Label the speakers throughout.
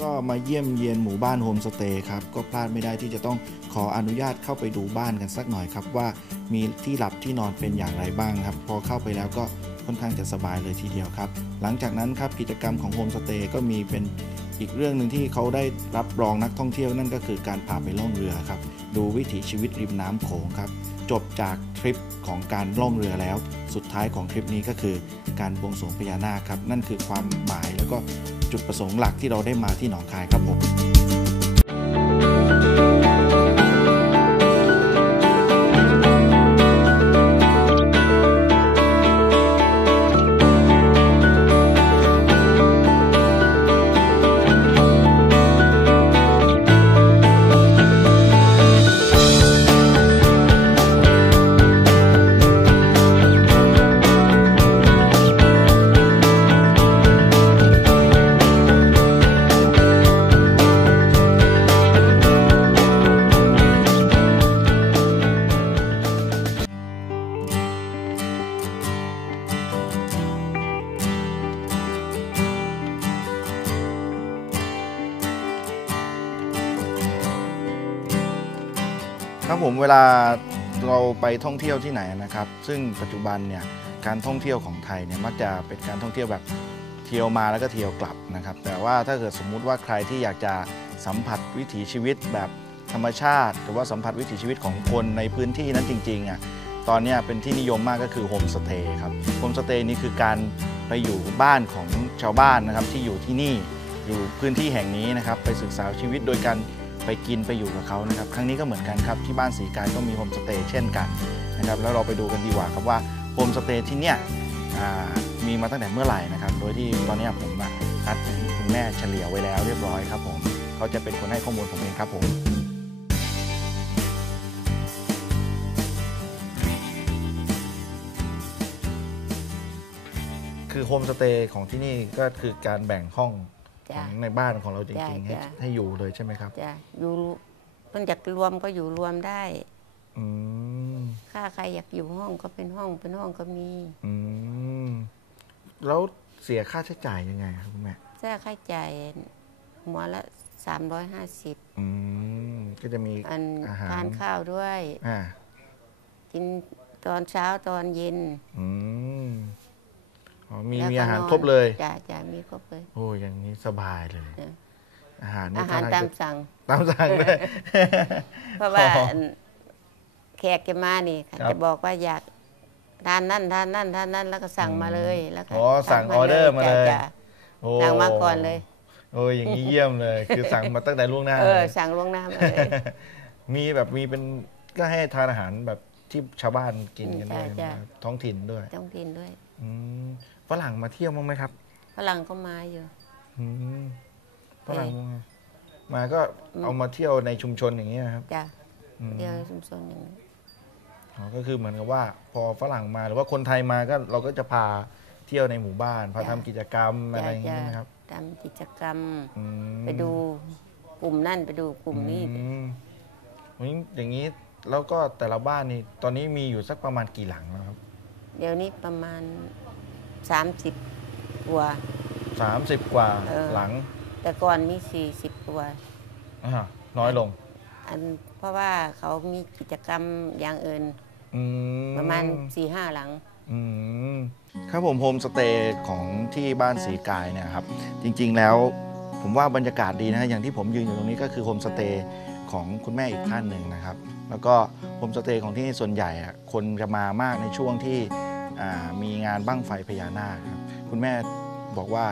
Speaker 1: ก็มาเยี่ยมเยียนหมู่บ้านโฮมสเตย์ครับ ก็พลาดไม่ได้ที่จะต้องขออนุญาตเข้าไปดูบ้านกันสักหน่อยครับ ว่ามีที่หลับที่นอนเป็นอย่างไรบ้างครับ พอเข้าไปแล้วก็ค่อนข้างจะสบายเลยทีเดียวครับ หลังจากนั้นครับกิจกรรมของโฮมสเตย์ก็มีเป็นอีกเรื่องหนึ่งที่เขาได้รับรองนักท่องเที่ยวนั่นก็คือการพาไปล่องเรือครับ ดูวิถีชีวิตริมน้ำโขงครับ จบจาก ทริปของการล่องเรือแล้ว สุดท้ายของทริปนี้ก็คือการบวงสรวงพญานาคครับ นั่นคือความหมายแล้วก็จุดประสงค์หลักที่เราได้มาที่หนองคายครับผม ครับผมเวลาเราไปท่องเที่ยวที่ไหนนะครับ ซึ่งปัจจุบันเนี่ยการท่องเที่ยวของไทยเนี่ยมักจะเป็นการท่องเที่ยวแบบเที่ยวมาแล้วก็เที่ยวกลับนะครับ แต่ว่าถ้าเกิดสมมุติว่าใครที่อยากจะสัมผัสวิถีชีวิตแบบธรรมชาติ หรือว่าสัมผัสวิถีชีวิตของคนในพื้นที่นั้นจริงๆอะตอนนี้เป็นที่นิยมมากก็คือโฮมสเตย์ครับโฮมสเตย์นี่คือการไปอยู่บ้านของชาวบ้านนะครับที่อยู่ที่นี่อยู่พื้นที่แห่งนี้นะครับ ไปศึกษาชีวิตโดยการ ไปกินไปอยู่กับเขานะครับ ครั้งนี้ก็เหมือนกันครับที่บ้านสีการก็มีโฮมสเตย์เช่นกันนะครับ แล้วเราไปดูกันดีกว่าครับว่าโฮมสเตย์ที่เนี่ยมีมาตั้งแต่เมื่อไหร่นะครับ โดยที่ตอนนี้ผมนัดคุณแม่เฉลี่ยไว้แล้วเรียบร้อยครับผมเขาจะเป็นคนให้ข้อมูลผมเองครับผมคือโฮมสเตย์ของที่นี่ก็คือการแบ่งห้อง
Speaker 2: จ้ะ
Speaker 1: องในบ้านของเราจริงๆให้
Speaker 2: จ้ะ
Speaker 1: ให้อยู่เลยใช่ไหมครับ
Speaker 2: จะอยู่เพิ่นอยากรวมก็อยู่รวมได้
Speaker 1: อืม
Speaker 2: ถ้าใครอยากอยู่ห้องก็เป็นห้องเป็นห้องก็มี
Speaker 1: อืมแล้วเสียค่าใช้จ่ายยังไงครับคุณแม่
Speaker 2: ถ้าค่าใจ่ายหัวละสามร้อยห้าสิบ
Speaker 1: อืมก็จะมี
Speaker 2: อัน
Speaker 1: อาหาร
Speaker 2: ทานข้าวด้วย
Speaker 1: อ่า
Speaker 2: กินตอนเช้าตอนเย็น
Speaker 1: อืม อ๋อมี
Speaker 2: แล้ว
Speaker 1: มี
Speaker 2: ก็
Speaker 1: อาหาร
Speaker 2: นน
Speaker 1: ครบเลย
Speaker 2: จ้ะจ้ะมีครบเลย
Speaker 1: โอ้อย่างนี้สบายเลย
Speaker 2: จ้ะ
Speaker 1: อาหารนี่
Speaker 2: อาหาร
Speaker 1: ท่
Speaker 2: ตาม
Speaker 1: จะ
Speaker 2: สั่ง
Speaker 1: ตามสั่งด้วย
Speaker 2: เพราะว่า
Speaker 1: อ๋อ
Speaker 2: อันแขกจะมานี่
Speaker 1: ครับ
Speaker 2: จะบอกว่าอยากทานนั่นทานนั่นทานนั่นแล้วก็สั่งมาเลยแล้วก็
Speaker 1: อ๋อสั่ง
Speaker 2: ทำ
Speaker 1: ออเดอร์มาเลย
Speaker 2: จ้ะจ้ะ
Speaker 1: โอ้
Speaker 2: สั่งมาก่อนเลย
Speaker 1: โอ้ยอย่างนี้เยี่ยมเลย คือสั่งมาตั้งแต่ล่วงหน้า
Speaker 2: เออ
Speaker 1: เลย
Speaker 2: สั่งล่วงหน้ามาเลย
Speaker 1: มีแบบมีเป็นก็ให้ทานอาหารแบบที่ชาวบ้านกินกันด้วย
Speaker 2: ใช่ใช่
Speaker 1: นะครับท้องถิ่นด้วย
Speaker 2: ต้องกินด้วย
Speaker 1: อืม ฝรั่งมาเที่ยวมั้างไหมครับ
Speaker 2: ฝรั่งก็มาอยู่
Speaker 1: อืมฝรั่งมามาก็เอามาเที่ยวในชุมชนอย่างนี้ยครับ
Speaker 2: จ้ะ
Speaker 1: อืม
Speaker 2: เดียวชุมชนอย่างนี้
Speaker 1: อ๋อก็คือเหมือนกับว่า พอฝรั่งมาหรือว่าคนไทยมาก็เราก็จะพาเที่ยวในหมู่บ้านพาทำกิจกรรมอะไรอย่าง
Speaker 2: จ้ะ
Speaker 1: นี้นะครับ
Speaker 2: ทำกิจกรรม
Speaker 1: อืม
Speaker 2: ไปดูกลุ่มนั่นไปดูกลุ่มนี้
Speaker 1: อืมอย่างนี้อย่างนี้แล้วก็แต่ละบ้านนี่ตอนนี้มีอยู่สักประมาณกี่หลังแล้วครับ
Speaker 2: เดี๋ยวนี้ประมาณ30กว่า
Speaker 1: สามสิบกว่า
Speaker 2: เออ
Speaker 1: หลัง
Speaker 2: แต่ก่อนมี40กว่า
Speaker 1: อ่าน้อยลง
Speaker 2: อันเพราะว่าเขามีกิจกรรมอย่างอื่น
Speaker 1: อื
Speaker 2: ประมาณ4-5หลัง
Speaker 1: อืมครับผมโฮมสเตย์ของที่บ้านสีกายเนี่ยครับ จริงๆแล้วผมว่าบรรยากาศดีนะฮะอย่างที่ผมยืนอยู่ตรงนี้ก็คือโฮมสเตย์ของคุณแม่อีกท่านหนึ่งนะครับ แล้วก็โฮมสเตย์ของที่นี่ส่วนใหญ่อะคนจะมามากในช่วงที่อ่า มีงานบั้งไฟพญานาคครับคุณแม่บอกว่า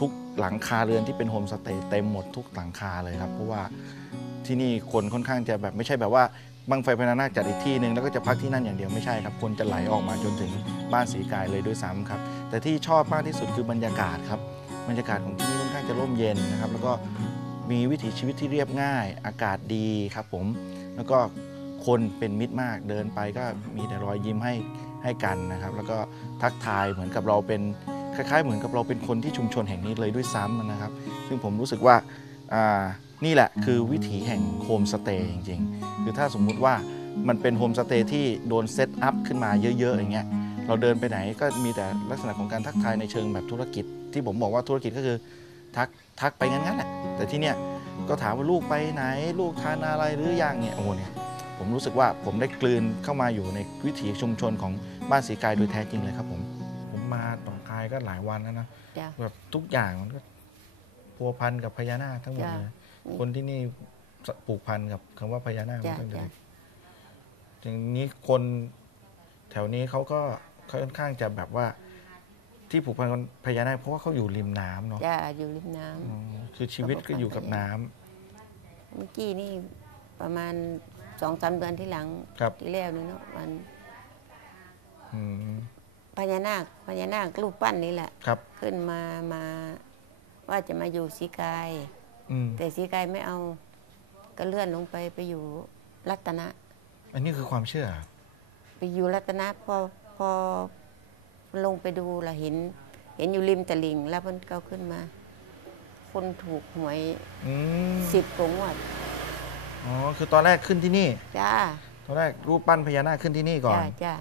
Speaker 1: ทุกหลังคาเรือนที่เป็นโฮมสเตย์เต็มหมดทุกหลังคาเลยครับ เพราะว่าที่นี่คนค่อนข้างจะแบบไม่ใช่แบบว่าบั้งไฟพญานาคจัดอีกที่หนึ่งแล้วก็จะพักที่นั่นอย่างเดียวไม่ใช่ครับ คนจะไหลออกมาจนถึงบ้านสีกายเลยด้วยซ้ำครับ แต่ที่ชอบมากที่สุดคือบรรยากาศครับบรรยากาศของที่นี่ค่อนข้างจะร่มเย็นนะครับ แล้วก็มีวิถีชีวิตที่เรียบง่าย อากาศดีครับผมแล้วก็คนเป็นมิตรมากเดินไปก็มีแต่รอยยิ้มให้ ให้กันนะครับ แล้วก็ทักทายเหมือนกับเราเป็นคล้ายๆ เหมือนกับเราเป็นคนที่ชุมชนแห่งนี้เลยด้วยซ้ำนะครับ ซึ่งผมรู้สึกว่าานี่แหละคือวิถีแห่งโฮมสเตย์จริงๆ คือถ้าสมมุติว่ามันเป็นโฮมสเตย์ที่โดนเซตอัพขึ้นมาเยอะ ๆ อย่างเงี้ยเราเดินไปไหนก็มีแต่ลักษณะของการทักทายในเชิงแบบธุรกิจ ที่ผมบอกว่าธุรกิจก็คือทักทักไปงั้นๆแหละแต่ที่เนี่ยก็ถามว่าลูกไปไหน ลูกทานอะไรหรือยังเนี่ยโอ้โหเนี่ยผมรู้สึกว่าผมได้กลืนเข้ามาอยู่ในวิถีชุมชนของ บ้านสีกายโดยแท้จริงเลยครับผม ผมมาต่องคายก็หลายวันแล้วนะ
Speaker 2: จ้ะ
Speaker 1: แบบทุกอย่างมันก็พัวพันกับพญานาคทั้งหมด
Speaker 2: จ้ะ
Speaker 1: เลย
Speaker 2: อืม
Speaker 1: คนที่นี่ปลูกพันกับคำว่าพญานาค
Speaker 2: จ้ะ
Speaker 1: ตั้งแต่
Speaker 2: จ้ะ
Speaker 1: เด็กอย่างนี้คนแถวนี้เขาก็ค่อนข้างจะแบบว่า ที่ผูกพันกับพญานาคเพราะว่าเขาอยู่ริมน้ำเนาะ
Speaker 2: จ้ะอยู่ริมน้ำ
Speaker 1: อืมคือชีวิตก็อยู่กับน้ำ
Speaker 2: เมื่อกี้นี่ประมาณสองสามเดือนที่หลัง
Speaker 1: ครับ
Speaker 2: ที่แล้วนี่เนาะมัน
Speaker 1: อืม
Speaker 2: พญานาคพญานาครูปปั้นนี่แหละ
Speaker 1: ครับ
Speaker 2: ขึ้นมามาว่าจะมาอยู่สีกาย
Speaker 1: อืม
Speaker 2: แต่สีกายไม่เอาก็เลื่อนลงไปไปอยู่รัตนะ
Speaker 1: อันนี้คือความเชื่อ
Speaker 2: ไปอยู่รัตนะพอพอลงไปดูเราเห็น เห็นอยู่ริมตลิ่งแล้วมันก็ขึ้นมา คนถูกหวย
Speaker 1: อืม
Speaker 2: สิบกว่างวด
Speaker 1: อ๋อคือตอนแรกขึ้นที่นี่
Speaker 2: จ้า
Speaker 1: ตอนแรกรูปปั้นพญานาคขึ้นที่นี่ก่อน
Speaker 2: จ้าจ้า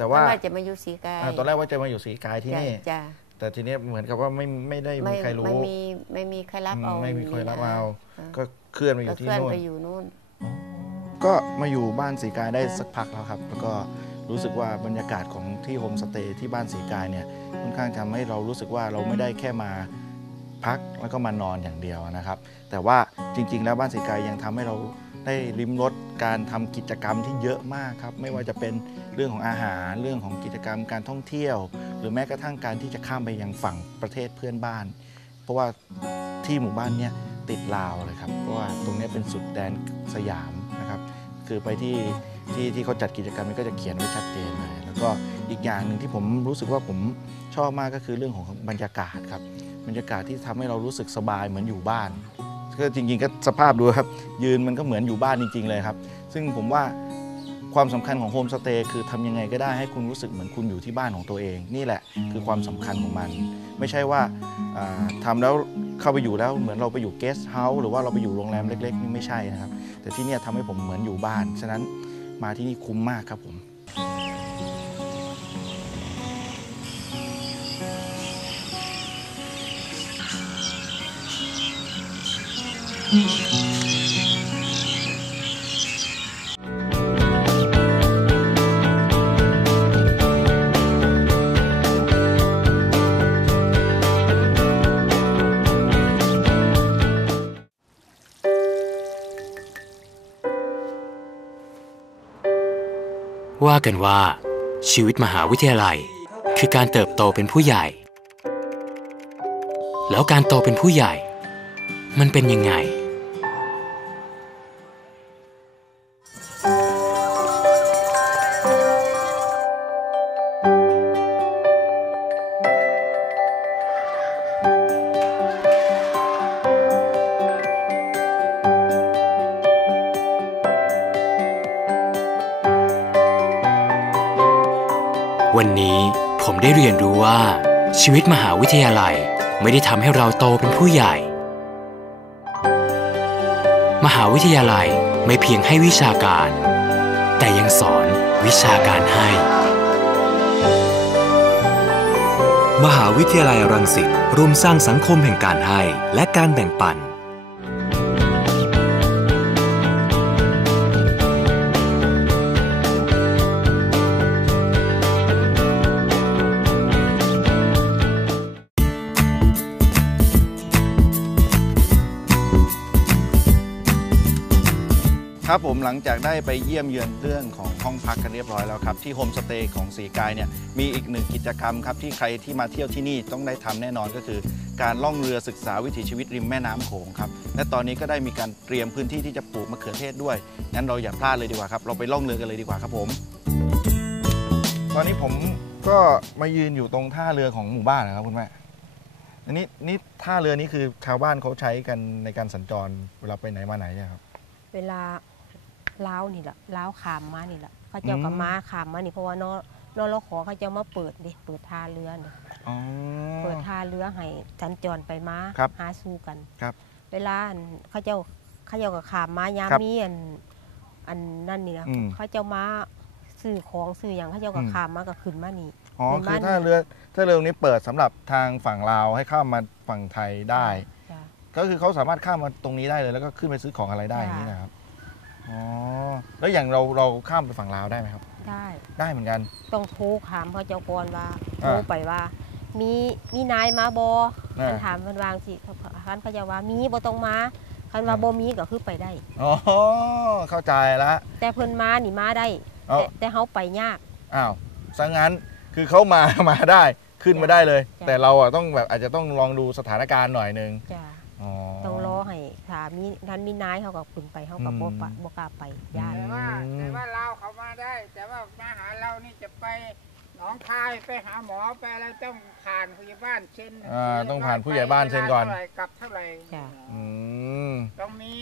Speaker 1: แต่ว่า
Speaker 2: ว่าจะมาอยู่สีกาย
Speaker 1: อ่าตอนแรกว่าจะมาอยู่สีกายที่
Speaker 2: จ้า
Speaker 1: นี่
Speaker 2: จ้า
Speaker 1: แต่ทีเนี้ยเหมือนกับว่าไม่ไม่ได้
Speaker 2: ไม่
Speaker 1: มีใครรู้
Speaker 2: ไม่มีไม่มีใครรับ
Speaker 1: อืม
Speaker 2: เอา
Speaker 1: ไม่มีใครรับ
Speaker 2: ย่งนี้นะ
Speaker 1: เอา
Speaker 2: อ่า
Speaker 1: ก็เคลื่อนมาอ
Speaker 2: ก็
Speaker 1: ยู่ที่
Speaker 2: เคลื่อน
Speaker 1: นู่น
Speaker 2: ไปอยู่นู่น
Speaker 1: ก็มาอยู่บ้านสีกายได้สักพักแล้วครับ แล้วก็รู้สึกว่าบรรยากาศของที่โฮมสเตย์ที่บ้านสีกายเนี่ยค่อนข้างทำให้เรารู้สึกว่าเราไม่ได้แค่มาพักแล้วก็มานอนอย่างเดียวนะครับ แต่ว่าจริง ๆ แล้วบ้านสีกายยังทำให้เราได้ลิ้มรสการทำกิจกรรมที่เยอะมากครับ ไม่ว่าจะเป็น เรื่องของอาหารเรื่องของกิจกรรมการท่องเที่ยว หรือแม้กระทั่งการที่จะข้ามไปยังฝั่งประเทศเพื่อนบ้าน เพราะว่าที่หมู่บ้านเนี่ยติดลาวเลยครับเพราะว่าตรงนี้เป็นสุดแดนสยามนะครับคือไปที่ที่ที่เขาจัดกิจกรรมนี้ก็จะเขียนไว้ชัดเจนเลยแล้วก็อีกอย่างหนึ่งที่ผมรู้สึกว่าผมชอบมากก็คือเรื่องของบรรยากาศครับบรรยากาศที่ทำให้เรารู้สึกสบายเหมือนอยู่บ้านก็จริงๆก็สภาพดูครับยืนมันก็เหมือนอยู่บ้านจริง ๆ เลยครับ ซึ่งผมว่า ความสำคัญของโฮมสเตย์คือทำยังไงก็ได้ให้คุณรู้สึกเหมือนคุณอยู่ที่บ้านของตัวเอง นี่แหละคือความสำคัญของมัน ไม่ใช่ว่าอ่าทำแล้วเข้าไปอยู่แล้วเหมือนเราไปอยู่เกสต์เฮาส์หรือว่าเราไปอยู่โรงแรมเล็ก ๆ นี่ไม่ใช่นะครับ แต่ที่นี่ทำให้ผมเหมือนอยู่บ้าน ฉะนั้นมาที่นี่คุ้มมากครับผม
Speaker 3: ว่ากันว่า ชีวิตมหาวิทยาลัย คือการเติบโตเป็นผู้ใหญ่ แล้วการโตเป็นผู้ใหญ่ มันเป็นยังไง วันนี้ผมได้เรียนรู้ว่า ชีวิตมหาวิทยาลัยไม่ได้ทำให้เราโตเป็นผู้ใหญ่ มหาวิทยาลัยไม่เพียงให้วิชาการ แต่ยังสอนวิชาการให้
Speaker 4: มหาวิทยาลัยรังสิตร่วมสร้างสังคมแห่งการให้และการแบ่งปัน
Speaker 1: หลังจากได้ไปเยี่ยมเยือนเรื่องของห้องพักกันเรียบร้อยแล้วครับ ที่โฮมสเตย์ของสีกายเนี่ยมีอีกหนึ่งกิจกรรมครับ ที่ใครที่มาเที่ยวที่นี่ต้องได้ทำแน่นอนก็คือ การล่องเรือศึกษาวิถีชีวิตริมแม่น้ำโขงครับ และตอนนี้ก็ได้มีการเตรียมพื้นที่ที่จะปลูกมะเขือเทศด้วยงั้นเราอย่าพลาดเลยดีกว่าครับเราไปล่องเรือกันเลยดีกว่าครับผม ตอนนี้ผมก็มายืนอยู่ตรงท่าเรือของหมู่บ้านนะครับคุณแม่อันนี้นี่ท่าเรือนี้คือชาวบ้านเขาใช้กันในการสัญจรเวลาไปไหนมาไหนอะครับ
Speaker 5: เวลา ล้าวนี่แหละล้าวขามมานี่แหละเขาเจ้ากับ
Speaker 1: อืม
Speaker 5: ม้าขามมานี่เพราะว่านอนอรขอเขาเจ้ามาเปิดดิเปิดท่าเรือนี่
Speaker 1: อ๋อ
Speaker 5: เปิดท่าเรือให้สัญจรไปมา
Speaker 1: ครับ
Speaker 5: หาสู้กัน
Speaker 1: ครับ
Speaker 5: เวลาอันเขาเจ้าเขาเจ้ากับขามมายาม
Speaker 1: ครับ
Speaker 5: มีอันอันนั่นนี่นะ
Speaker 1: อืม
Speaker 5: เขาเจ้ามาซื้อของซื้ออย่างเขาเจ้ากับ
Speaker 1: อืม
Speaker 5: ขามมากับขึ้นมานี่
Speaker 1: อ๋อ
Speaker 5: เป็น
Speaker 1: คือ
Speaker 5: บ้าน
Speaker 1: ถ้าเรือถ้าเรือตรงนี้เปิดสำหรับทางฝั่งลาวให้ข้ามมาฝั่งไทยได้
Speaker 5: จ้ะ
Speaker 1: ก็คือเขาสามารถข้ามมาตรงนี้ได้เลยแล้วก็ขึ้นไปซื้อของอะไรได้อย่างนี้นะครับ อ๋อแล้วอย่างเราเราข้ามไปฝั่งลาวได้ไหมครับ
Speaker 5: ได้
Speaker 1: ได้เหมือนกัน
Speaker 5: ต้องโทรถามเขาเจ้าก่อนว่าโท
Speaker 1: อ่า
Speaker 5: รไปว่า มีมีนายมาบอ
Speaker 1: อ่า
Speaker 5: คันถามเพิ่นวาจังสิคันเขาจะว่ามีบ่ต้องมาคันว่าบ่มีก็คือไปได้
Speaker 1: อ๋อเข้าใจละ
Speaker 5: แต่เพิ่นมานี่มาได้
Speaker 1: เอา
Speaker 5: แต่แต่เฮาไปยาก
Speaker 1: อ้าวซะงั้นคือเขามามาได้ขึ้นมาได้เลย
Speaker 5: จ้ะ
Speaker 1: แต่เราอะต้องแบบอาจจะต้องลองดูสถานการณ์หน่อยนึง
Speaker 5: จ้ะ
Speaker 1: อ๋อ
Speaker 5: ต้องรอให้ ถ้ามีคันมีนายเขาก็ขึ้นไปเฮาก็บ่ปะ
Speaker 1: อืม
Speaker 5: บ่กล้าไปยาก
Speaker 1: อื
Speaker 6: แต่ว่าแต่ว่าเราเขามาได้ แต่ว่ามาหาเรานี่จะไปหนองคายไปหาหมอไปอะไรต้องผ่านผู้ใหญ่บ้านเช่น
Speaker 1: อ่าต้องผ่านผู้ใหญ่บ้านเซ็นก่อน
Speaker 6: วลาเท่าไหร่กลับเท่าไหร่
Speaker 5: จ้ะ
Speaker 1: อืม
Speaker 6: ต้องมี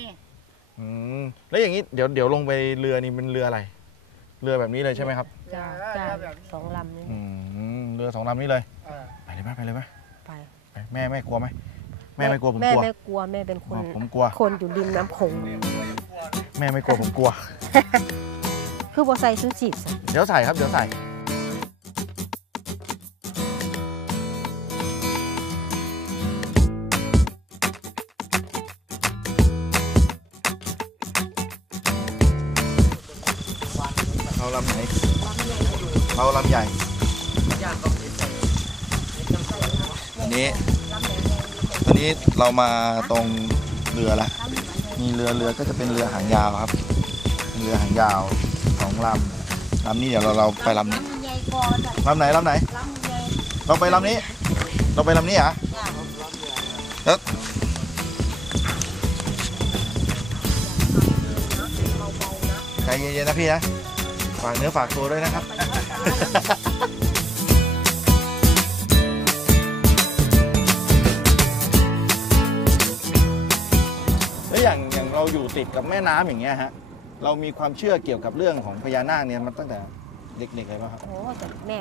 Speaker 1: อืมแล้วอย่างนี้เดี๋ยวเดี๋ยวลงไปเรือนี่เป็นเรืออะไร เรือแบบนี้เลยใช่ไหมครับ
Speaker 5: จ้ะ
Speaker 6: เออ
Speaker 5: จ้ะ
Speaker 6: แบบนี้
Speaker 5: สองลำนี่
Speaker 1: อืมเรือสองลำนี้เลย
Speaker 6: เออ
Speaker 1: ไปเลยไหมไปเลยไหม
Speaker 5: ไป
Speaker 1: ไปแม่แม่กลัวไหม แม่ไม่กลัวผม
Speaker 5: แม่
Speaker 1: กลัว
Speaker 5: ไม่กลัวแม่เป็นค
Speaker 1: อ๋
Speaker 5: น
Speaker 1: อผมกลัว
Speaker 5: คนอยู่ริมน้ำโขง
Speaker 1: แม่ไม่กลัวผมกลัว
Speaker 5: คือบ่ใส่ชุดสีด
Speaker 1: เดี๋ยวใส่ครับ เดี๋ยวใส่เราลำไหนเราลำใหญ่อันนี้อั นี้เรามาตรงเรือละมีเรือเรือก็จะเป็นเรือหางยาวครับ เรือหางยาวสองลำลำนี้เดี๋ยวเราเราไปลำนี้ลำไหนลำไหน เราไปลำนี้ เราไปลำนี้เหรอแล้วใจเย็นๆนะพี่นะฝากเนื้อฝากตัวด้วยนะครับ อย่างอย่างเราอยู่ติดกับแม่น้ำอย่างเงี้ยฮะเรามีความเชื่อเกี่ยวกับเรื่องของพญานาคเนี่ยมันตั้งแต่เด็กๆเลยป่ะครับ
Speaker 5: โอ้แต่แม่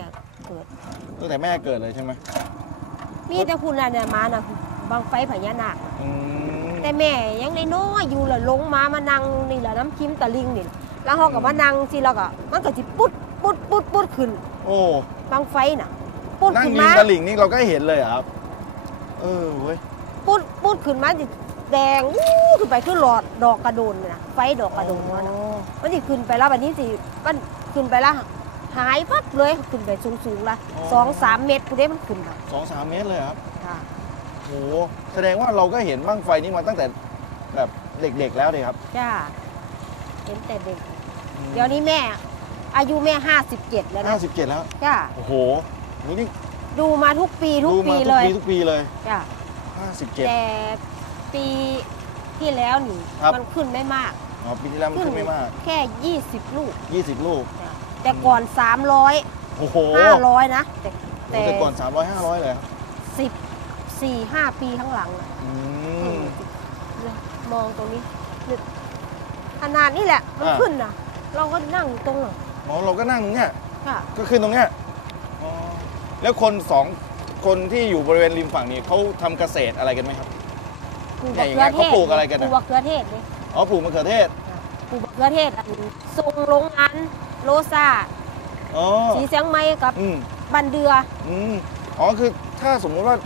Speaker 5: เกิด
Speaker 1: ตั้งแต่แม่เกิดเลยใช่ไหม
Speaker 5: มีแต่คุณน่ะเนี่ยมาน่ะบางไฟพญานาค
Speaker 1: อืม
Speaker 5: แต่แม่ยังน้อยๆอยู่ละลงมามานั่งนี่แหละน้ำคิมตะลิงนี่ล่ะแล้วเขาก็มานั่งสิแล้วก็มันก็สิปุดปุดปุดปุดขึ้น
Speaker 1: โอ้
Speaker 5: บางไฟน่ะปุด
Speaker 1: นั่ง
Speaker 5: ขึ้น
Speaker 1: ริม
Speaker 5: มา
Speaker 1: ตลิ่งนี่เราก็เห็นเลยเหรอครับ เออเว้ย
Speaker 5: ปุดปุดขึ้นมาสิ แดงอู้ขึ้นไปคือหลอดดอกกระโดนนี่นะไฟดอกกระโดนนั่นน่ะมันสิขึ้นไปแล้ววันนี้สิมันขึ้นไปแล้วหายพับเลยขึ้นไปสูงๆละสองสามเมตรกูได้มันขึ้นมา
Speaker 1: สองสามเมตรเลยเหรอครับ
Speaker 5: ค่ะ
Speaker 1: โหแสดงว่าเราก็เห็นบ้างไฟนี้มาตั้งแต่แบบเด็กๆแล้วเลยครับ
Speaker 5: จ้าเห็นแต่เด็ก เดี๋ยวนี้แม่ อายุแม่ห้าสิบเจ็ดแล้วนะ
Speaker 1: 57แล้ว
Speaker 5: จ้า
Speaker 1: โอ้โหนี่นี่
Speaker 5: ดูมาทุกปีทุก
Speaker 1: ดู
Speaker 5: ปี
Speaker 1: มาทุ
Speaker 5: เล
Speaker 1: ก
Speaker 5: ย
Speaker 1: ปีทุกปีเลย
Speaker 5: จ้า
Speaker 1: 57
Speaker 5: แต่ ปีที่แล้วนี่
Speaker 1: ครับ
Speaker 5: มันขึ้นไม่มาก
Speaker 1: อ๋อปีที่แล้วมันขึ้นไม่มาก
Speaker 5: แค่ 20 ลูก
Speaker 1: 20 ลูก
Speaker 5: จ้ะแต่ก่อน 300
Speaker 1: โอ้โห
Speaker 5: 500 นะ แต่แต่
Speaker 1: แต่ก่อน 300 500 เลยครับ
Speaker 5: สิบสี่ห้าปีข้างหลังน่ะ
Speaker 1: อืม
Speaker 5: มองตรงนี้นึกขนาดนี้แหละ มัน
Speaker 1: อ่า
Speaker 5: ขึ้นนะเราก็นั่งอยู่ตรงนั้น
Speaker 1: อ๋อเราก็นั่งตรงเนี้ย
Speaker 5: ค่ะ
Speaker 1: ก็ขึ้นตรงเนี้ยอ๋อแล้วคนสองคนที่อยู่บริเวณริมฝั่งนี้เขาทำเกษตรอะไรกันไหมครับ
Speaker 5: ปลูก
Speaker 1: เนี่
Speaker 5: มะ
Speaker 1: ยอย่าง
Speaker 5: เขื
Speaker 1: เงี้
Speaker 5: อยเทศ
Speaker 1: เขาปลูกอะไรกัน
Speaker 5: ป
Speaker 1: นะ
Speaker 5: ลูกมะเขือเทศเลย
Speaker 1: อ๋อปลูกมะเขือเทศ
Speaker 5: ปลูกมะเขือเทศอันส่งโรงงานโลซา
Speaker 1: อ๋อ
Speaker 5: สีเสียงไม้กับ
Speaker 1: อืม
Speaker 5: บันเดือ
Speaker 1: อืมอ๋อคือถ้าสมมุติว่า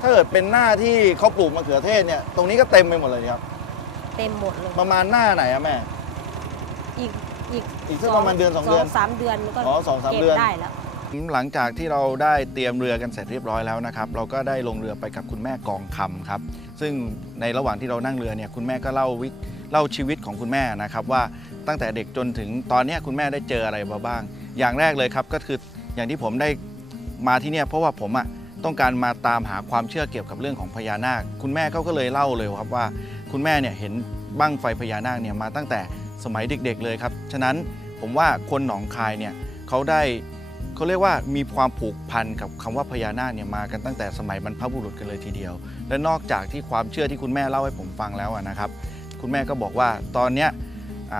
Speaker 1: ถ้าเกิดเป็นหน้าที่เขาปลูกมะเขือเทศเนี่ยตรงนี้ก็เต็มไปหมดเลยครับ
Speaker 5: เต็มหมดเลย
Speaker 1: ประมาณหน้าไหนอะแม่
Speaker 5: อีกอีก
Speaker 1: อีกสักประมาณเดือนสองเดือน
Speaker 5: สามเดือนก็
Speaker 1: อ๋อสองสาม
Speaker 5: เก็บ
Speaker 1: เดือน
Speaker 5: ได้แล้ว
Speaker 1: หลังจากที่เราได้เตรียมเรือกันเสร็จเรียบร้อยแล้วนะครับเราก็ได้ลงเรือไปกับคุณแม่กองคำครับ ซึ่งในระหว่างที่เรานั่งเรือเนี่ยคุณแม่ก็เล่าวิเล่าชีวิตของคุณแม่นะครับว่าตั้งแต่เด็กจนถึงตอนนี้คุณแม่ได้เจออะไรมาบ้าง อย่างแรกเลยครับก็คืออย่างที่ผมได้มาที่เนี่ยเพราะว่าผมอะต้องการมาตามหาความเชื่อเกี่ยวกับเรื่องของพญานาค คุณแม่เขาก็เลยเล่าเลยครับว่า คุณแม่เนี่ยเห็นบั้งไฟพญานาคเนี่ยมาตั้งแต่สมัยเด็กๆเลยครับฉะนั้นผมว่าคนหนองคายเนี่ยเขาได้ เขาเรียกว่ามีความผูกพันกับคำว่าพญานาคเนี่ยมากันตั้งแต่สมัยบรรพบุรุษกันเลยทีเดียว และนอกจากที่ความเชื่อที่คุณแม่เล่าให้ผมฟังแล้วอะนะครับ คุณแม่ก็บอกว่าตอนเนี้ย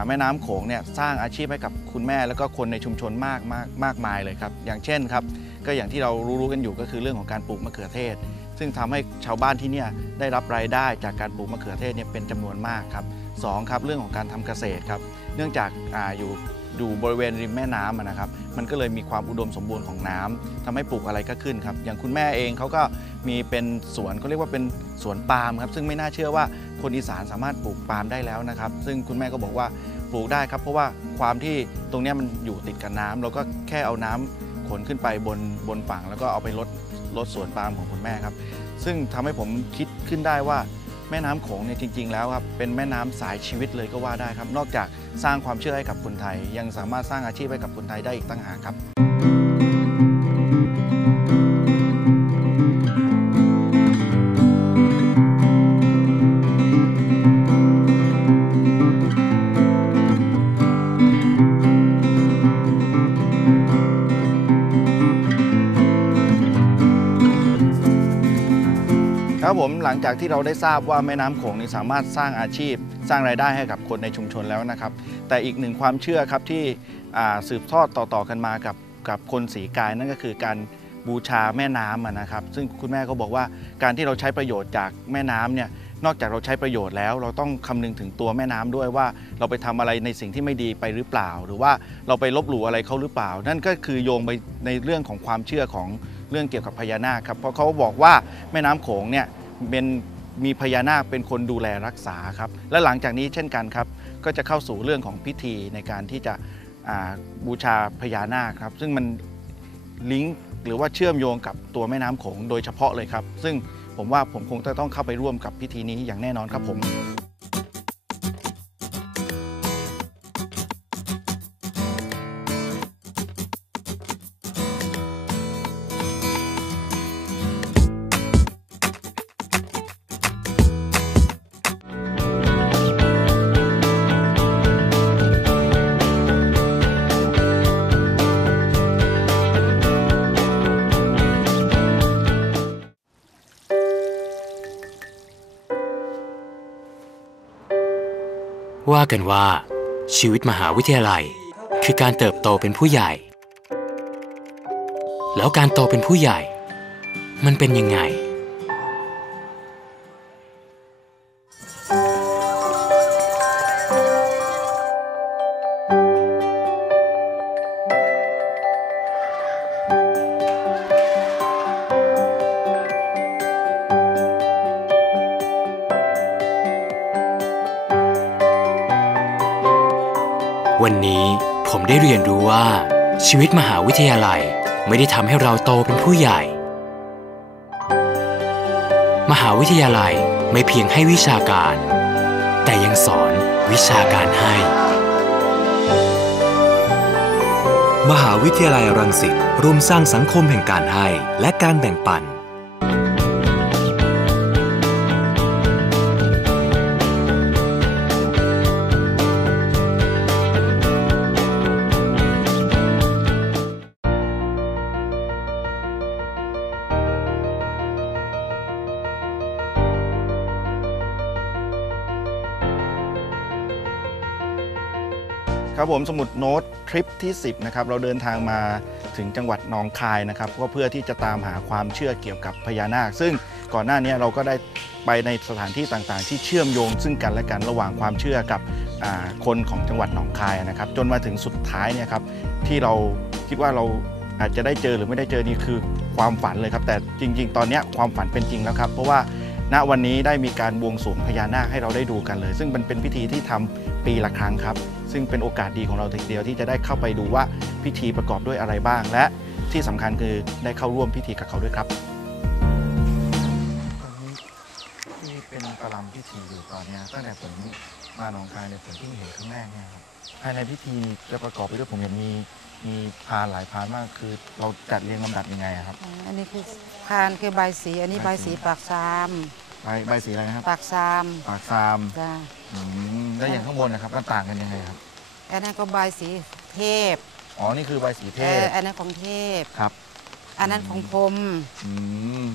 Speaker 1: แม่น้ำโขงเนี่ยสร้างอาชีพให้กับคุณแม่แล้วก็คนในชุมชนมากมากมากมายเลยครับ อย่างเช่นครับ ก็อย่างที่เรารู้ๆกันอยู่ก็คือเรื่องของการปลูกมะเขือเทศ ซึ่งทำให้ชาวบ้านที่เนี่ยได้รับรายได้จากการปลูกมะเขือเทศเนี่ยเป็นจำนวนมากครับสองครับเรื่องของการทำเกษตรครับ เนื่องจากอาอยู่ อยู่บริเวณริมแม่น้ำนะครับ มันก็เลยมีความอุดมสมบูรณ์ของน้ำทำให้ปลูกอะไรก็ขึ้นครับ อย่างคุณแม่เองเขาก็มีเป็นสวนเขาเรียกว่าเป็นสวนปาล์มครับ ซึ่งไม่น่าเชื่อว่าคนอีสานสามารถปลูกปาล์มได้แล้วนะครับ ซึ่งคุณแม่ก็บอกว่าปลูกได้ครับ เพราะว่าความที่ตรงนี้มันอยู่ติดกับน้ำเราก็แค่เอาน้ำขนขึ้นไปบนบนฝั่ง แล้วก็เอาไปลดลดสวนปาล์มของคุณแม่ครับ ซึ่งทำให้ผมคิดขึ้นได้ว่า แม่น้ำโขงเนี่ยจริง ๆ แล้วครับเป็นแม่น้ำสายชีวิตเลยก็ว่าได้ครับ นอกจากสร้างความเชื่อให้กับคนไทย ยังสามารถสร้างอาชีพให้กับคนไทยได้อีกตั้งหากครับ หลังจากที่เราได้ทราบว่าแม่น้ำโขงนี่สามารถสร้างอาชีพ สร้างรายได้ให้กับคนในชุมชนแล้วนะครับ แต่อีกหนึ่งความเชื่อครับที่สืบทอดต่อๆกันมากับกับคนสีกายนั่นก็คือการบูชาแม่น้ำนะครับ ซึ่งคุณแม่ก็บอกว่าการที่เราใช้ประโยชน์จากแม่น้ำเนี่ยนอกจากเราใช้ประโยชน์แล้ว เราต้องคำนึงถึงตัวแม่น้ำด้วยว่า เราไปทำอะไรในสิ่งที่ไม่ดีไปหรือเปล่า หรือว่าเราไปลบหลู่อะไรเขาหรือเปล่า นั่นก็คือโยงไปในเรื่องของความเชื่อของเรื่องเกี่ยวกับพญานาคครับเพราะเขาบอกว่าแม่น้ำโขงเนี่ย เป็นมีพญานาคเป็นคนดูแลรักษาครับ และหลังจากนี้เช่นกันครับ ก็จะเข้าสู่เรื่องของพิธีในการที่จะบูชาพญานาคครับ ซึ่งมันลิงก์หรือว่าเชื่อมโยงกับตัวแม่น้ำโขงโดยเฉพาะเลยครับ ซึ่งผมว่าผมคงจะต้องเข้าไปร่วมกับพิธีนี้อย่างแน่นอนครับผม
Speaker 3: ว่ากันว่า ชีวิตมหาวิทยาลัย คือการเติบโตเป็นผู้ใหญ่ แล้วการโตเป็นผู้ใหญ่ มันเป็นยังไง ชีวิตมหาวิทยาลัยไม่ได้ทำให้เราโตเป็นผู้ใหญ่ มหาวิทยาลัยไม่เพียงให้วิชาการ แต่ยังสอนวิชาการให้
Speaker 4: มหาวิทยาลัยรังสิตร่วมสร้างสังคมแห่งการให้และการแบ่งปัน
Speaker 1: ผมสมุดโน้ตทริปที่ 10 นะครับ เราเดินทางมาถึงจังหวัดหนองคายนะครับ ก็เพื่อที่จะตามหาความเชื่อเกี่ยวกับพญานาค ซึ่งก่อนหน้านี้เราก็ได้ไปในสถานที่ต่างๆ ที่เชื่อมโยงซึ่งกันและกันระหว่างความเชื่อกับคนของจังหวัดหนองคายนะครับ จนมาถึงสุดท้ายเนี่ยครับที่เราคิดว่าเราอาจจะได้เจอหรือไม่ได้เจอนี่คือความฝันเลยครับ แต่จริง ๆ ตอนนี้ความฝันเป็นจริงแล้วครับ เพราะว่า ณวันนี้ได้มีการบวงสรวงพญานาคให้เราได้ดูกันเลย ซึ่งมันเป็นพิธีที่ทำปีละครั้งครับ ซึ่งเป็นโอกาสดีของเราทีเดียวที่จะได้เข้าไปดูว่าพิธีประกอบด้วยอะไรบ้าง และที่สำคัญคือได้เข้าร่วมพิธีกับเขาด้วยครับที่เป็นประลำพิธีอยู่ตอนนี้ตั้งแต่ผมมาหนองคายเนี่ยผมเพิ่งเห็นครั้งแรกเนี่ยครับภายในพิธีจะประกอบไปด้วยผมเห็นมี มีพานหลายพานมากคือ เราจัดเรียงลำดับยังไงอะครับ
Speaker 7: อันนี้คือพานคือใบสี อันนี้ใบสีปากซาม
Speaker 1: ใบใบสีอะไรนะครับ
Speaker 7: ปากซาม
Speaker 1: ปากซาม
Speaker 7: จ้า
Speaker 1: อืมแล้วอย่างข้างบนนะครับมันต่างกันยังไงครับ
Speaker 7: อันนั้นก็ใบสีเทพ
Speaker 1: อ๋อนี่คือใบสีเท
Speaker 7: เออ
Speaker 1: พ
Speaker 7: อันนั้นของเทพ
Speaker 1: ครับ
Speaker 7: อันนั้นของพรหม
Speaker 1: อืม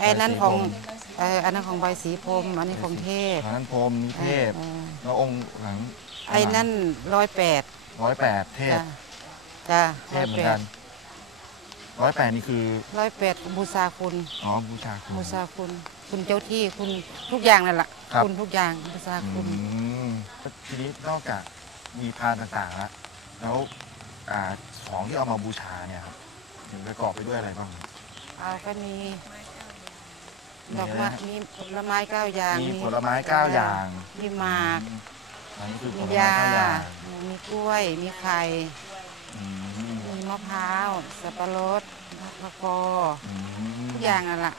Speaker 7: อันนั้นของ
Speaker 1: ใบสีพรหม
Speaker 7: เอออันนั้นของใบสีพรหมอันนี้ของเทพ
Speaker 1: ฐานพรหมนิเทพ
Speaker 7: เออ
Speaker 1: แล้วองค์หลัง
Speaker 7: ไอ้นั่นร้อยแปด
Speaker 1: ร้อยแปดเทพ
Speaker 7: จ้าจ้า
Speaker 1: เท
Speaker 7: ร้อ
Speaker 1: พ
Speaker 7: ย
Speaker 1: เหมือ
Speaker 7: แป
Speaker 1: นกั
Speaker 7: ด
Speaker 1: นร้อยแปดนี่คือ
Speaker 7: ร้อยแปดบูชาคุณ
Speaker 1: อ๋อ บูชาคุณ
Speaker 7: บูชาคุณ คุณเจ้าที่คุณทุกอย่างนั่นแหละ
Speaker 1: ครับ
Speaker 7: คุณทุกอย่างบูชา
Speaker 1: อื
Speaker 7: คุณ
Speaker 1: มทีนี้นอกจากมีพานต่างๆแล้วแล้วอ่าของที่เอามาบูชาเนี่ยครับถึงประกอบไปด้วยอะไรบ้าง
Speaker 7: เอาก็มี
Speaker 1: มี
Speaker 7: ดอก
Speaker 1: อะไร
Speaker 7: ไม้
Speaker 1: นะ
Speaker 7: มีผลไม้เก้าอย่าง
Speaker 1: มีผลไม้เก้าอย่าง
Speaker 7: มีหมาก
Speaker 1: อันนี้คือผ
Speaker 7: มี
Speaker 1: ลไม้
Speaker 7: ยา
Speaker 1: เก้าอย่าง
Speaker 7: มีกล้วย มีไข่
Speaker 1: อืม
Speaker 7: มีมะพร้าว สับปะรดมะพร้าวกอ
Speaker 1: อืม
Speaker 7: ทุกอย่างอะล่ะ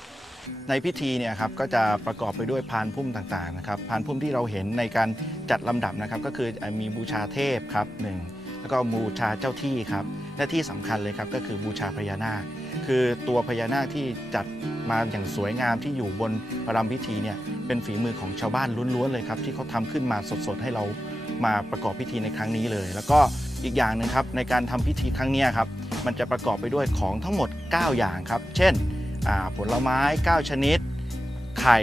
Speaker 1: ในพิธีเนี่ยครับก็จะประกอบไปด้วยพานพุ่มต่างๆนะครับพานพุ่มที่เราเห็นในการจัดลำดับนะครับ ก็คือมีบูชาเทพครับหนึ่งแล้วก็บูชาเจ้าที่ครับและที่สำคัญเลยครับก็คือบูชาพญานาค คือตัวพญานาคที่จัดมาอย่างสวยงามที่อยู่บนประรำพิธีเนี่ยเป็นฝีมือของชาวบ้านล้วนๆเลยครับที่เขาทำขึ้นมาสดๆให้เรา มาประกอบพิธีในครั้งนี้เลย แล้วก็อีกอย่างหนึ่งครับในการทำพิธีครั้งนี้ครับมันจะประกอบไปด้วยของทั้งหมด 9 อย่างครับ เช่นผลไม้ 9 ชนิด ไข่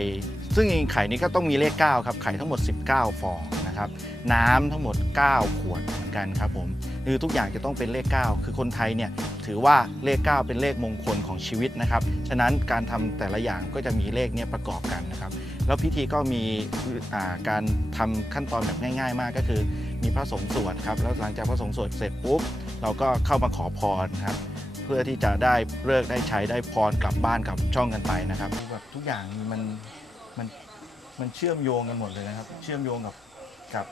Speaker 1: ซึ่งจริงไข่นี้ก็ต้องมีเลข 9 ครับ ไข่ทั้งหมด 19 ฟองนะครับ น้ำทั้งหมด 9 ขวดเหมือนกันครับผมคือทุกอย่างจะต้องเป็นเลข 9 คือคนไทยเนี่ยถือว่าเลข 9 เป็นเลขมงคลของชีวิตนะครับ ฉะนั้นการทำแต่ละอย่างก็จะมีเลขเนี้ประกอบกันนะครับ แล้วพิธีก็มีการทำขั้นตอนแบบง่าย ๆ มากก็คือ มีพระสงฆ์สวดครับแล้วหลังจากพระสงฆ์สวดเสร็จปุ๊บเราก็เข้ามาขอพรครับเพื่อที่จะได้เลิกได้ใช้ได้พรกลับบ้านกลับช่องกันไปนะครับแบบทุกอย่างมันมันมันเชื่อมโยงกันหมดเลยนะครับ เชื่อมโยงกับกับ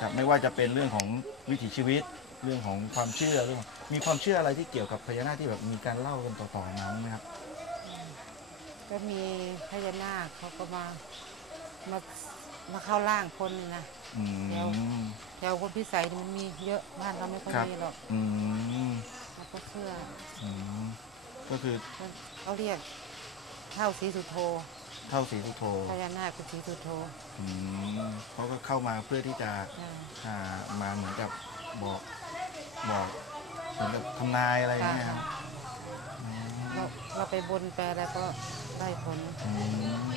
Speaker 1: กับไม่ว่าจะเป็นเรื่องของวิถีชีวิตเรื่องของความเชื่อเรื่องมีความเชื่ออะไรที่เกี่ยวกับพญานาคที่แบบมีการเล่ากันต่อๆมาไหมครับ
Speaker 7: ก็มีพญานาคเขาก็มามามาเข้าร่างคนนะ
Speaker 1: อื
Speaker 7: เดี๋ยว
Speaker 1: ม
Speaker 7: แถวคนพิสัยนี่มันมีเยอะบ้านเราไม่ค่อย
Speaker 1: ครับ
Speaker 7: มีหรอก
Speaker 1: อืม
Speaker 7: เราก็เชื่อ
Speaker 1: อืมก็คือ
Speaker 7: เขาเรียกเท่าสีสุโธ
Speaker 1: เท่าสีสุโธ
Speaker 7: พญานาคคือสีสุโธ
Speaker 1: อืมเขาก็เข้ามาเพื่อที่จะ
Speaker 7: อ่า
Speaker 1: อ่ามาเหมือนกับบอกบอกเหมือนกับทำนายอะไรอย่างเงี้ยครับอืม
Speaker 7: เราเราไปบนแปลแล้วก็ ได้ผล
Speaker 1: อืม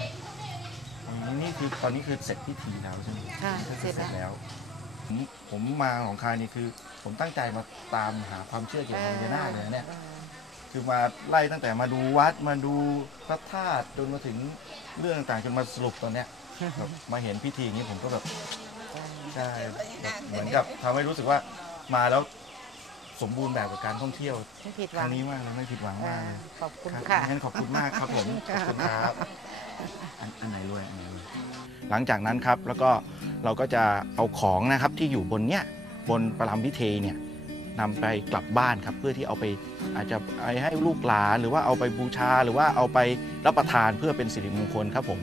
Speaker 1: อันนี้นี่คือตอนนี้คือเสร็จพิธีแล้วใช่ไหม
Speaker 7: ค่ะ
Speaker 1: ก็
Speaker 7: เสร็จแล้ว
Speaker 1: แล้ว ผมผมมาของคายนี่คือ ผมตั้งใจมาตามหาความเชื่อเกี่ยวกับพญานาคเลยนะเนี่ย
Speaker 7: ออ
Speaker 1: คือมาไล่ตั้งแต่มาดูวัดมาดูพระธาตุจนมาถึงเรื่องต่างๆจนมาสรุปตอนเนี้ยแบบมาเห็นพิธีอย่างนี้ผมก็แบบใช่แบบเหมือนกับทำให้รู้สึกว่ามาแล้ว สมบูรณ์แบบกับการท่องเที่ยว
Speaker 7: ไม่ผิดห
Speaker 1: ค
Speaker 7: วั
Speaker 1: รั้
Speaker 7: ง
Speaker 1: งนี้มากเลยไม่ผิดหวัง
Speaker 7: อ่ามา
Speaker 1: กเลย
Speaker 7: ขอบคุณ
Speaker 1: รับ
Speaker 7: ค่ะ
Speaker 1: งั้นขอบคุณมากครับผมขอบ
Speaker 7: ค่ะ
Speaker 1: คุณครับอันอันไหนรวยอันไหนรวยหลังจากนั้นครับแล้วก็เราก็จะเอาของนะครับที่อยู่บนเนี้ยบนประลำพิธีเนี่ยนำไปกลับบ้านครับ เพื่อที่เอาไปอาจจะไปให้ลูกหลานหรือว่าเอาไปบูชาหรือว่าเอาไปรับประทานเพื่อเป็นสิริมงคลครับผม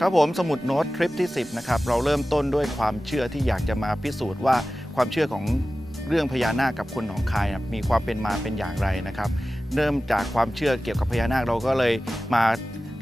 Speaker 1: ครับผมสมุดโน้ตทริปที่ 10นะครับเราเริ่มต้นด้วยความเชื่อที่อยากจะมาพิสูจน์ว่าความเชื่อของเรื่องพญานาคกับคนหนองคายนะมีความเป็นมาเป็นอย่างไรนะครับ เริ่มจากความเชื่อเกี่ยวกับพญานาคเราก็เลยมา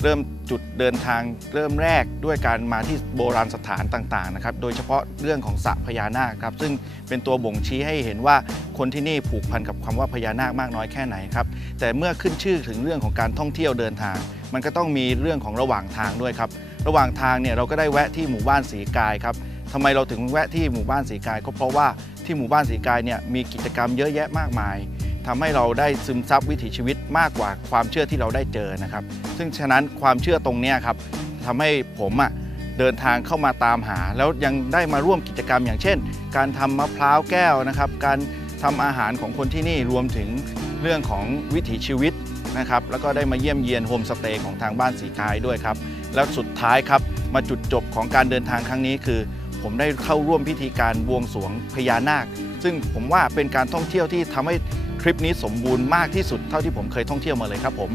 Speaker 1: เริ่มจุดเดินทางเริ่มแรกด้วยการมาที่โบราณสถานต่างๆนะครับ โดยเฉพาะเรื่องของสระพญานาคครับ ซึ่งเป็นตัวบ่งชี้ให้เห็นว่าคนที่นี่ผูกพันกับคำว่าพญานาคมากน้อยแค่ไหนครับ แต่เมื่อขึ้นชื่อถึงเรื่องของการท่องเที่ยวเดินทาง มันก็ต้องมีเรื่องของระหว่างทางด้วยครับ ระหว่างทางเนี่ยเราก็ได้แวะที่หมู่บ้านสีกายครับทำไมเราถึงแวะที่หมู่บ้านสีกายก็เพราะว่าที่หมู่บ้านสีกายเนี่ยมีกิจกรรมเยอะแยะมากมายทำให้เราได้ซึมซับวิถีชีวิตมากกว่าความเชื่อที่เราได้เจอนะครับ ซึ่งฉะนั้นความเชื่อตรงนี้ครับทำให้ผมอะเดินทางเข้ามาตามหา แล้วยังได้มาร่วมกิจกรรมอย่างเช่น การทำมะพร้าวแก้วนะครับ การทำอาหารของคนที่นี่รวมถึงเรื่องของวิถีชีวิตนะครับ แล้วก็ได้มาเยี่ยมเยียนโฮมสเตย์ของทางบ้านสีกายด้วยครับ แล้วสุดท้ายครับ มาจุดจบของการเดินทางครั้งนี้คือ ผมได้เข้าร่วมพิธีการบวงสรวงพญานาค ซึ่งผมว่าเป็นการท่องเที่ยวที่ทำให้ทริปนี้สมบูรณ์มากที่สุดเท่าที่ผมเคยท่องเที่ยวมาเลยครับผม